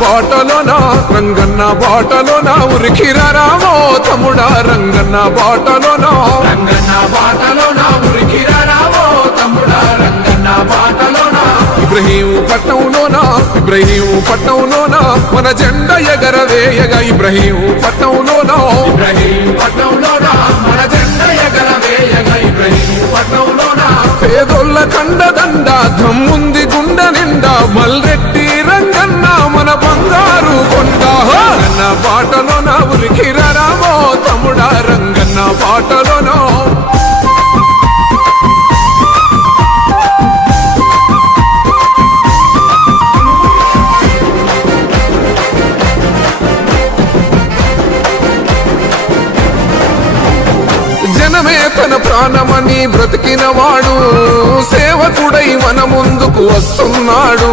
బాటలోనా రంగన్న బాటలోనా ఉరికిరామో తమ్ముడా రంగన్న బాటలోనా రంగన్న బాటలోనా ఉరికిరామో తమ్ముడా రంగన్న బాటలోనా ఇబ్రహీం పట్నంలోనా ఇబ్రహీం పట్నంలోనా మన జెండ ఎగరవేయగా ఇబ్రహీం పట్నంలోనా ఇబ్రహీం పట్నంలోనా మన జెండ ఎగరవేయగా ఇబ్రహీం పట్నంలోనా పేదోళ్ళ కండదండ దమ్ముంది బాటలోన ఉరికిరామో తమ్ముడా రంగన్న బాటలోనో జనమే తన ప్రాణమని బ్రతికినవాడు సేవకుడై మన ముందుకు వస్తున్నాడు